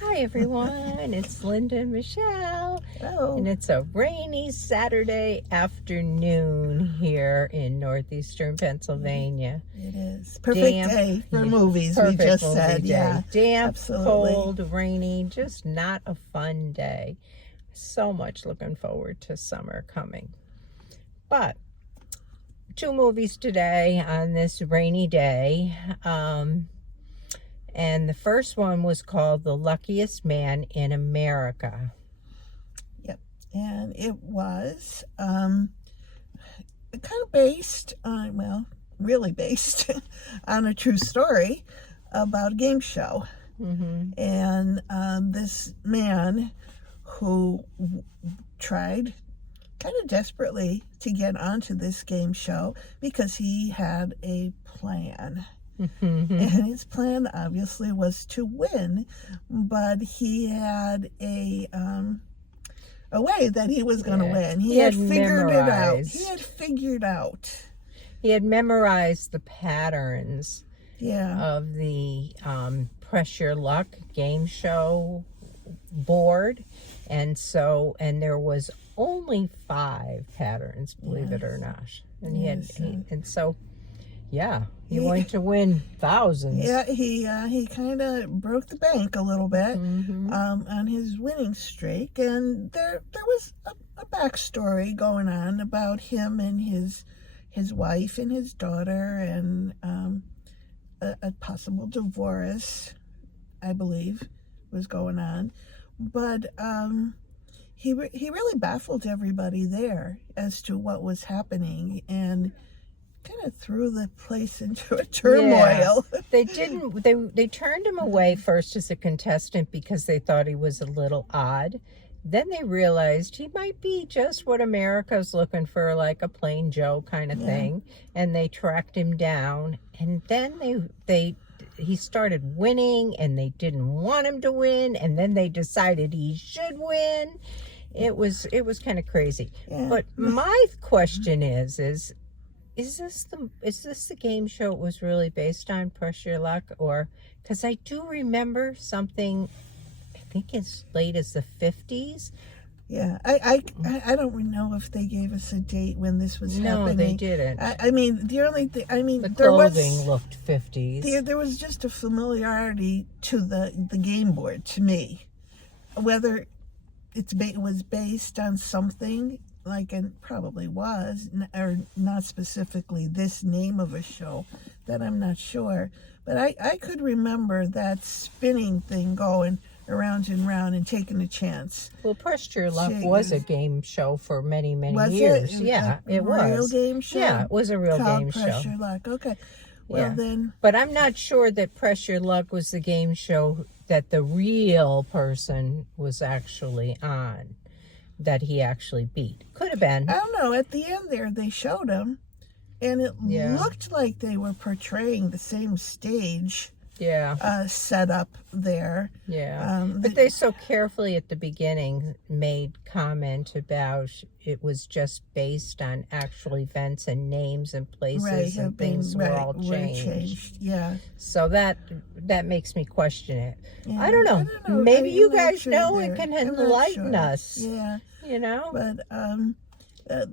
Hi everyone, it's Linda and Michelle, Oh, and it's a rainy Saturday afternoon here in northeastern Pennsylvania. it is. Perfect day for movies, we Perfect just movie said. day. Yeah, Damp, absolutely. cold, rainy, just not a fun day. So much looking forward to summer coming. But 2 movies today on this rainy day. And the first one was called The Luckiest Man in America. Yep. And it was kind of based on, well, really based on a true story about a game show. Mm-hmm. And this man who tried kind of desperately to get onto this game show because he had a plan. Mm-hmm. And his plan obviously was to win, but he had a way that he was going to win. He had figured it out. He had memorized the patterns Yeah. of the Pressure Luck game show board, and there was only 5 patterns, believe it or not, and he wanted to win thousands. Yeah, he kind of broke the bank a little bit Mm-hmm. On his winning streak, and there was a backstory going on about him and his wife and his daughter, and a possible divorce, I believe, was going on, but he really baffled everybody there as to what was happening, and kind of threw the place into a turmoil. Yeah. They turned him away first as a contestant because they thought he was a little odd. Then they realized he might be just what America's looking for, like a plain Joe kind of thing, and they tracked him down. And then he started winning, and they didn't want him to win, and then they decided he should win. It was kind of crazy. Yeah. But my question is this the game show it was really based on, Pressure Luck? Or, because I do remember something, I think as late as the 50s. Yeah, I don't know if they gave us a date when this was happening. No, they didn't. I mean, the only thing, the clothing looked 50s. There was just a familiarity to the game board to me. Whether it was based on something, like, and probably was, or not specifically this name of a show, that I'm not sure. But I could remember that spinning thing going around and round and taking a chance. Well, Pressure Luck was a game show for many, many years. Yeah, it was. A real game show? Yeah, it was a real game show. Pressure Luck, okay. Well, then. But I'm not sure that Pressure Luck was the game show that the real person was actually on, that he actually beat. Could have been. I don't know. At the end there, they showed him, and it looked like they were portraying the same stage set up there. Yeah. But they so carefully at the beginning made comment about it was just based on actual events and names and places, and things were all changed. Yeah. So that makes me question it. Yeah. I don't know. Maybe you guys know and can enlighten us. Yeah. You know? But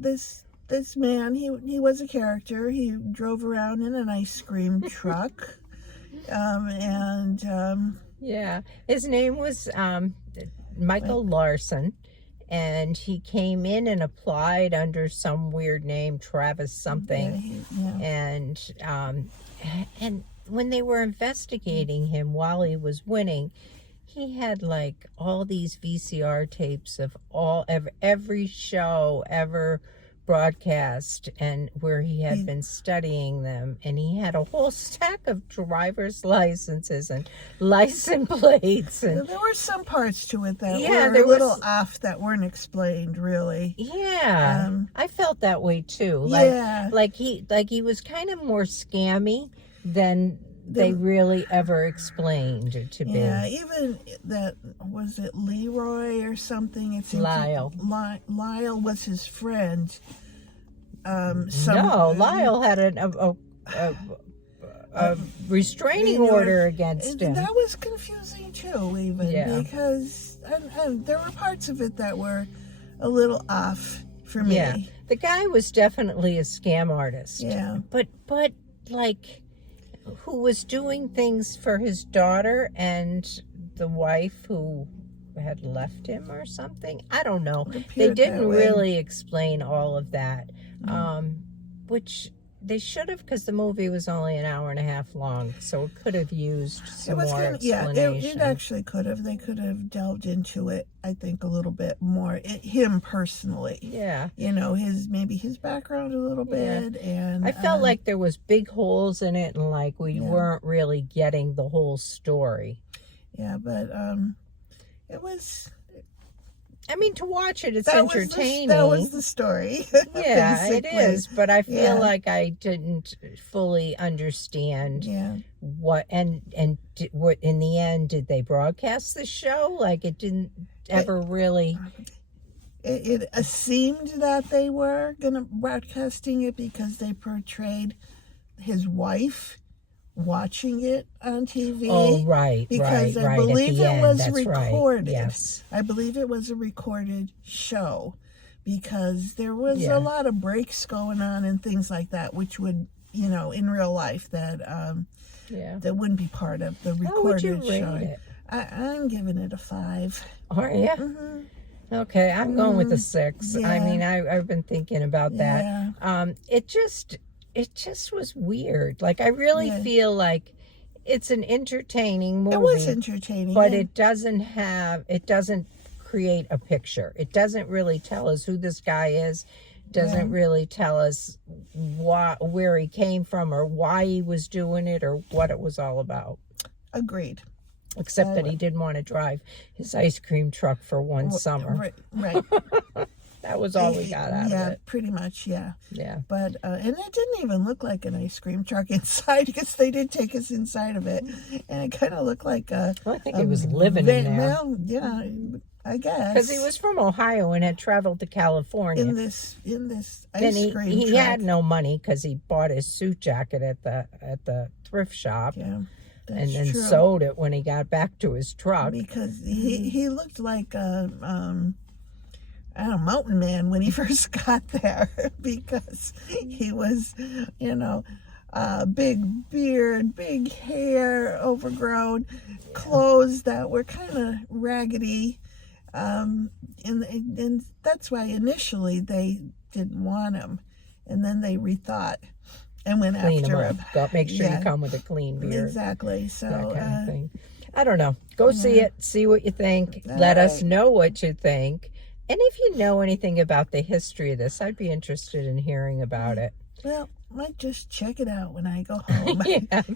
this man, he was a character. He drove around in an ice cream truck. His name was Michael Larson, and he came in and applied under some weird name, Travis something. And when they were investigating him while he was winning, he had like all these VCR tapes of every show ever broadcast, and where he had been studying them, and he had a whole stack of driver's licenses and license plates, and there were some parts to it that were a little off, that weren't explained really. I felt that way too. Like he was kind of more scammy than they really ever explained it to be. Yeah, even that, was it Leroy or something? It seemed Lyle. Lyle was his friend. No, Lyle had a restraining order against him. That was confusing too, even because there were parts of it that were a little off for me. Yeah, the guy was definitely a scam artist. Yeah, but like, who was doing things for his daughter and the wife who had left him or something. I don't know. They didn't really explain all of that, which they should have, because the movie was only an hour and a half long, so it could have used some more explanation. Yeah, it actually could have. They could have delved into it, I think, a little bit more. Him personally. Yeah. Maybe his background a little bit. And I felt like there was big holes in it, and like we weren't really getting the whole story. Yeah, but it was... I mean, to watch it, it's entertaining. That was the story. Yeah, it is. But I feel like I didn't fully understand what what in the end, did they broadcast the show? Like, it didn't ever really. It seemed that they were broadcasting it because they portrayed his wife watching it on TV. Oh, right, because right. I believe it was recorded. Yes. I believe it was a recorded show because there was a lot of breaks going on and things like that, which would, in real life that that wouldn't be part of the recorded show. How would you rate it? I'm giving it a 5. Are you? Mm-hmm. Okay, I'm going with a 6. Yeah. I mean, I've been thinking about that. Yeah. It just was weird. Like, I really feel like it's an entertaining movie. It was entertaining. But it doesn't create a picture. It doesn't really tell us who this guy is. Doesn't really tell us where he came from or why he was doing it or what it was all about. Agreed. Except that he didn't want to drive his ice cream truck for one summer. Right. That was all we got out of it. Yeah, pretty much, yeah. Yeah. But, and it didn't even look like an ice cream truck inside because they did take us inside of it. And it kind of looked like I think he was living in there. Well, yeah, I guess. Because he was from Ohio and had traveled to California. In this ice cream he truck. had no money because he bought his suit jacket at the thrift shop. Yeah. And then sold it when he got back to his truck. Because he looked like a mountain man when he first got there, because he was, big beard, big hair, overgrown, clothes that were kind of raggedy, and that's why initially they didn't want him, and then they rethought and went after him. Make sure you come with a clean beard. Exactly. So that kind of thing. I don't know. Go see it. See what you think. Let us know what you think. And if you know anything about the history of this, I'd be interested in hearing about it. Well, I might just check it out when I go home.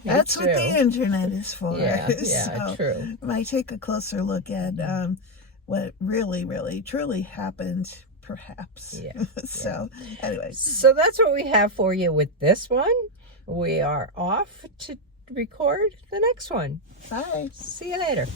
That's what the internet is for. Yeah, so true. I might take a closer look at what really, really, truly happened, perhaps. Yeah. So, anyway. So that's what we have for you with this one. We are off to record the next one. Bye. See you later.